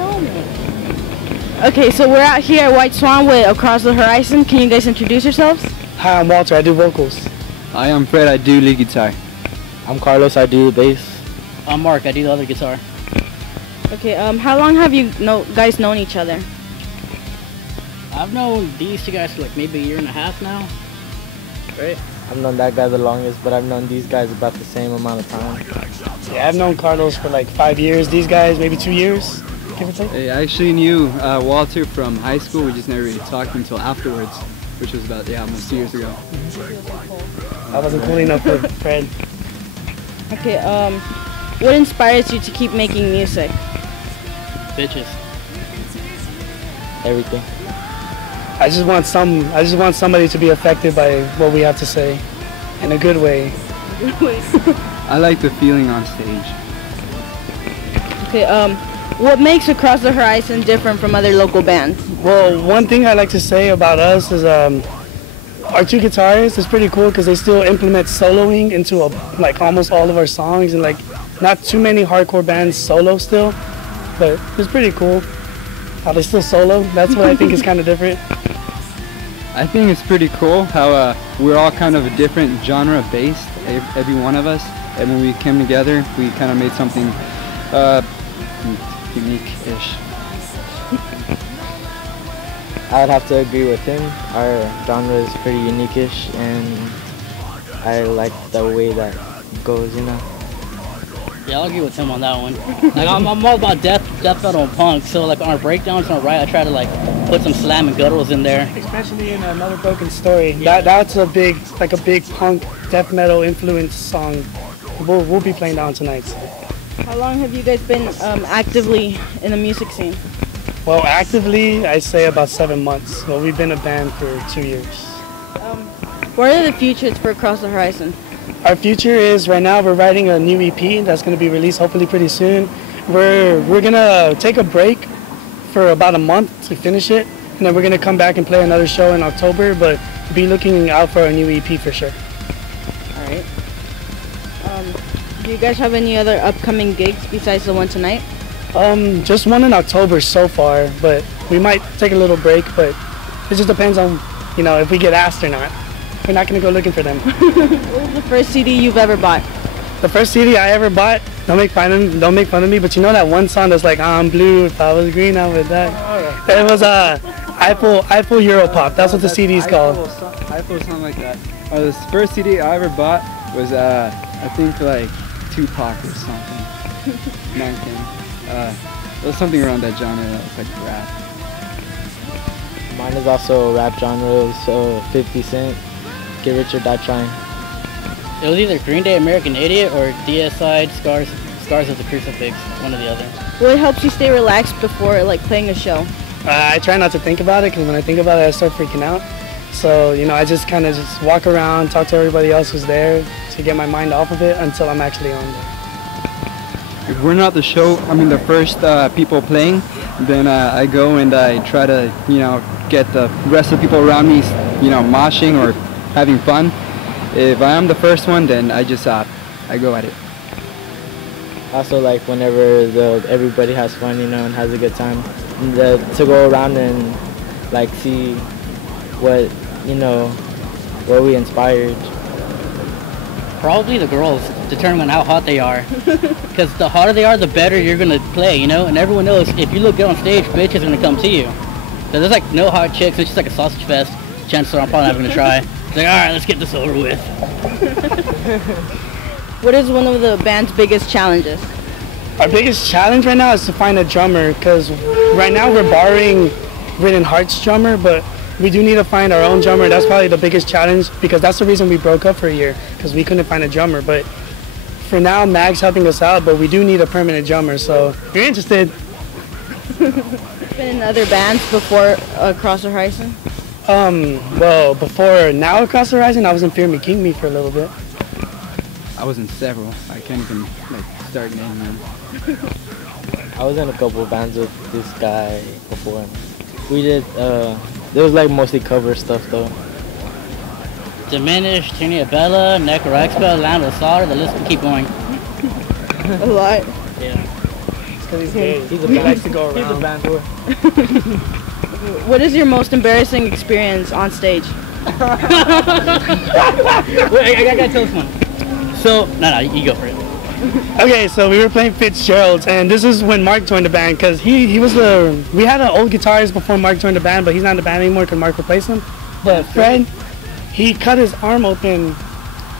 Tell me. Okay, so we're out here at White Swan with Across the Horizon. Can you guys introduce yourselves? Hi, I'm Walter. I do vocals. Hi, I'm Fred. I do lead guitar. I'm Carlos. I do bass. I'm Mark. I do the other guitar. Okay, how long have you guys known each other? I've known these two guys for like maybe a year and a half now. Right? I've known that guy the longest, but I've known these guys about the same amount of time. Yeah, I've known Carlos for like 5 years. These guys, maybe 2 years, give or take. I actually knew Walter from high school. We just never really talked until afterwards, which was about, almost 2 years ago. I wasn't cool enough for Fred. Okay, what inspires you to keep making music? Bitches. Everything. I just want somebody to be affected by what we have to say, in a good way. I like the feeling on stage. Okay, what makes Across the Horizon different from other local bands? Well, one thing I like to say about us is our two guitarists is pretty cool because they still implement soloing into like almost all of our songs, and like not too many hardcore bands solo still, but it's pretty cool how they still solo. That's what I think is kind of different. I think it's pretty cool how we're all kind of a different genre based, every one of us, and when we came together, we kind of made something unique-ish. I would have to agree with him. Our genre is pretty unique-ish, and I like the way that goes, you know. Yeah, I'll agree with him on that one. Like I'm all about death metal and punk, so like on our breakdowns on our right, I try to like put some slam and gutturals in there. Especially in Another Broken Story. Yeah. That's a big punk death metal influence song. We'll be playing down tonight. So. How long have you guys been actively in the music scene? Well, actively, I say about 7 months. Well, we've been a band for 2 years. What are the futures for Across the Horizon? Our future is, right now, we're writing a new EP that's going to be released hopefully pretty soon. We're going to take a break for about a month to finish it, and then we're going to come back and play another show in October, but be looking out for a new EP for sure. All right. Do you guys have any other upcoming gigs besides the one tonight? Just one in October so far, but we might take a little break, but it just depends on, if we get asked or not. We're not going to go looking for them. What was the first CD you've ever bought? The first CD I ever bought, don't make fun of me, but you know that one song that's like, I'm blue, if I was green, I would die. It was Eiffel Europop, that's what the CD is called. Eiffel, something like that. The first CD I ever bought was, I think like Tupac or something. It was something around that genre that was like rap. Mine is also rap genre, so 50 Cent, Get Rich or Die Trying. It was either Green Day, American Idiot, or DS-Side, Scars of the Crucifix, one or the other. What helps you stay relaxed before playing a show? I try not to think about it, because when I think about it, I start freaking out. So, I just kind of just walk around, talk to everybody else who's there to get my mind off of it until I'm actually on there. If we're not the first people playing, then I go and I try to, get the rest of the people around me, moshing or having fun. If I am the first one, then I just I go at it. Also, like whenever everybody has fun, and has a good time, to go around and like see what we inspired. Probably the girls determine how hot they are. Because the hotter they are, the better you're going to play, And everyone knows if you look good on stage, bitches are going to come to you. So there's like no hot chicks, it's just like a sausage fest. Chances are I'm probably not going to try. It's like, alright, let's get this over with. What is one of the band's biggest challenges? Our biggest challenge right now is to find a drummer, because right now we're borrowing Written Heart's drummer, but we do need to find our own drummer. That's probably the biggest challenge, because that's the reason we broke up for a year, because we couldn't find a drummer. But for now, Mag's helping us out, but we do need a permanent drummer, so if you're interested. Been in other bands before Across the Horizon? Well, before now Across the Horizon, I was in Fear Me King Me for a little bit. I was in several. I can't even start naming them. I was in a couple of bands with this guy before. We did, there was like mostly cover stuff though. Diminish, Trinity Bella, Necro Expo, Land of Slaughter, the list can keep going. A lot. Yeah. because he's gay. He's a he band. likes to go He's a around. band boy. What is your most embarrassing experience on stage? Wait, I gotta tell this one. So, no, you go for it. Okay, so we were playing Fitzgerald's, and this is when Mark joined the band, because he was we had an old guitarist before Mark joined the band, but he's not in the band anymore because Mark replaced him. But Fred, he cut his arm open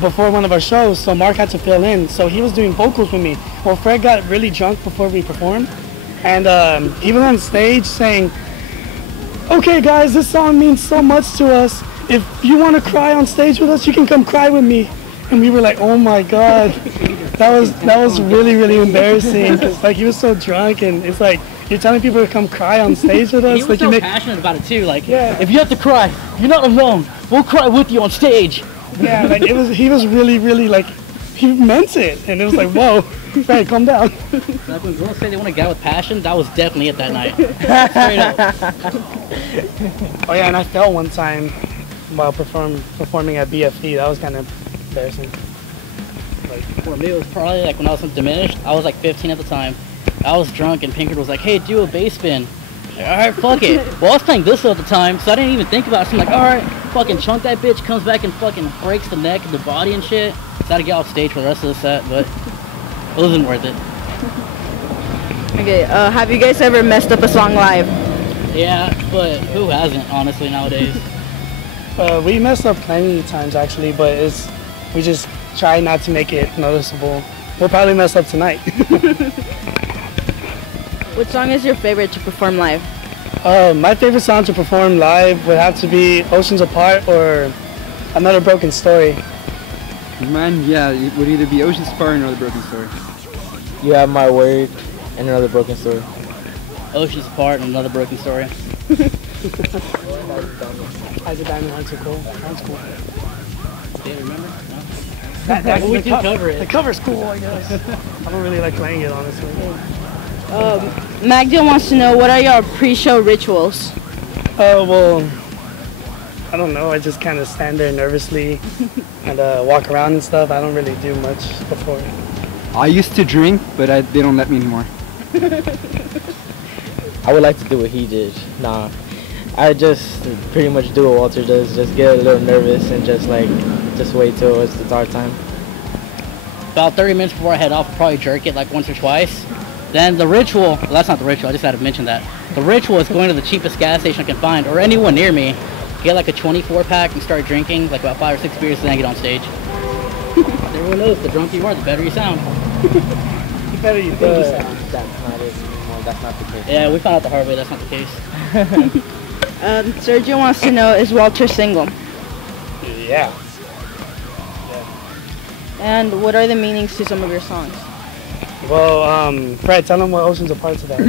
before one of our shows, so Mark had to fill in. So he was doing vocals with me. Well, Fred got really drunk before we performed, and he was on stage saying, "Okay guys, this song means so much to us. If you want to cry on stage with us, you can come cry with me." And we were like, "Oh my God." That was really, really embarrassing, because like he was so drunk, and it's like you're telling people to come cry on stage with us. He was like so passionate about it too. Like, Yeah. if you have to cry, you're not alone. We'll cry with you on stage. Yeah, like he was really, really like, he meant it, and it was like, whoa, Fred, calm down. Like when girls say they want a guy with passion, that was definitely it that night. Straight up. Oh yeah, and I fell one time while performing at BFE. That was kind of embarrassing. For me, it was probably like when I was diminished. I was like 15 at the time. I was drunk, and Pinkard was like, "Hey, do a bass spin." Like, all right, fuck it. Well, I was playing this at the time, so I didn't even think about it. So I'm like, all right, fucking chunk that bitch, comes back and fucking breaks the neck and the body and shit. So I had to get off stage for the rest of the set, but it wasn't worth it. Okay, have you guys ever messed up a song live? Yeah, but who hasn't, honestly, nowadays? We messed up plenty of times actually, but we just try not to make it noticeable. We'll probably mess up tonight. What song is your favorite to perform live? My favorite song to perform live would have to be Oceans Apart or Another Broken Story. Mine, yeah, it would either be Ocean's Apart or Another Broken Story. You Have My Word and Another Broken Story. Oceans Apart and Another Broken Story. Eyes of Diamond Hearts Are Cool. That's cool. Do you remember? No? That, We do cover The it. cover's cool, I guess. I don't really like playing it, honestly. Magda wants to know, what are your pre-show rituals? Well, I don't know. I just kind of stand there nervously and walk around and stuff. I don't really do much before. I used to drink, but they don't let me anymore. I would like to do what he did. Nah. I just pretty much do what Walter does. Just get a little nervous and just wait till it's our time. About 30 minutes before I head off, I'll probably jerk it like once or twice. Then the ritual, well, that's not the ritual, I just had to mention that. The ritual is going to the cheapest gas station I can find, or anyone near me, get like a 24 pack and start drinking, like about 5 or 6 beers, and then get on stage. Everyone knows, the drunker you are, the better you sound. The better you think you sound. That's not it anymore. That's not the case. Yeah, we found out the hard way, that's not the case. Sergio wants to know, is Walter single? Yeah. And what are the meanings to some of your songs? Well, Fred, tell them what Oceans Apart's about.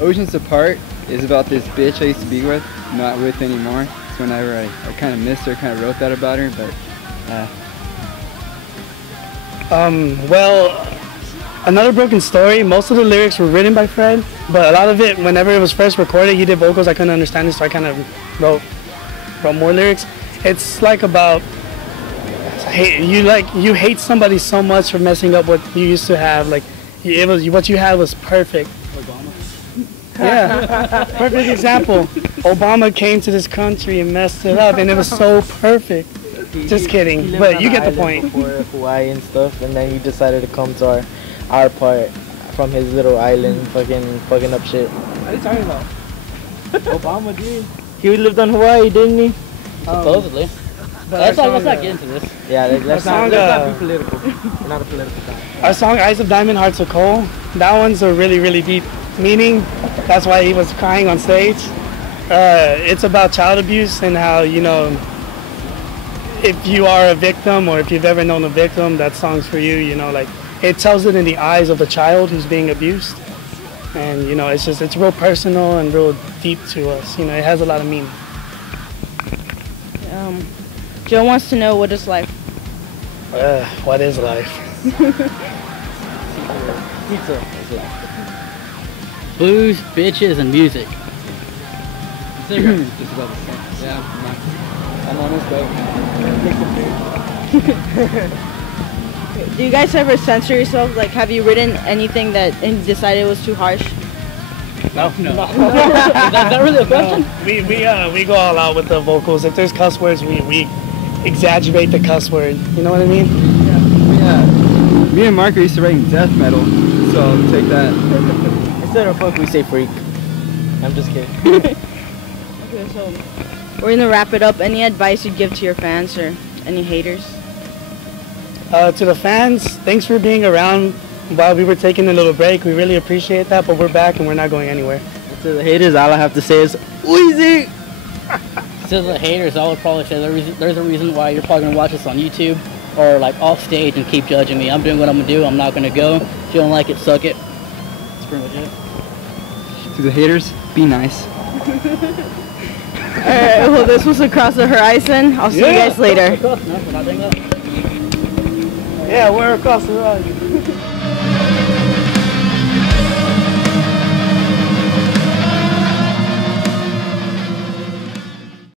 Oceans Apart is about this bitch I used to be with, not with anymore. It's whenever I kind of missed her, kind of wrote that about her, but Well, Another Broken Story, most of the lyrics were written by Fred, but a lot of it, whenever it was first recorded, he did vocals. I couldn't understand it, so I kind of wrote more lyrics. It's like about you hate somebody so much for messing up what you used to have. Like what you had was perfect. Yeah, perfect example. Obama came to this country and messed it up, and it was so perfect. Just kidding, but you get the point. Before Hawaii and stuff, and then he decided to come to our part from his little island, fucking up shit. What are you talking about? Obama did. He lived on Hawaii, didn't he? Supposedly. Let's not get into this. Yeah, let's not be political. We're not a political guy. Our song "Eyes of Diamond, Hearts of Coal," that one's a really, really deep meaning. That's why he was crying on stage. It's about child abuse and how, if you are a victim or if you've ever known a victim, that song's for you. It tells it in the eyes of a child who's being abused. And, it's real personal and real deep to us. It has a lot of meaning. Joe wants to know, what is life? What is life? Pizza is life. Booze, bitches, and music. just about the same. Yeah, I'm honest, but Do you guys ever censor yourselves? Like, have you written anything that and decided was too harsh? No. Is that really a question? We go all out with the vocals. If there's cuss words, we exaggerate the cuss word. You know what I mean? Yeah. Me and Mark are used to writing death metal, so take that. Instead of fuck, we say freak. I'm just kidding. Okay, so we're gonna wrap it up. Any advice you'd give to your fans or any haters? To the fans, thanks for being around while we were taking a little break. We really appreciate that, but we're back and we're not going anywhere. To the haters, all I have to say is Weezy. To the haters, I would probably say there's a reason why you're probably gonna watch this on YouTube or like off stage and keep judging me. I'm doing what I'm gonna do. I'm not gonna go. If you don't like it, suck it. That's pretty much it. To the haters, be nice. Alright, well this was Across the Horizon. I'll see you guys later. No, we're not doing that. Yeah, we're across the road.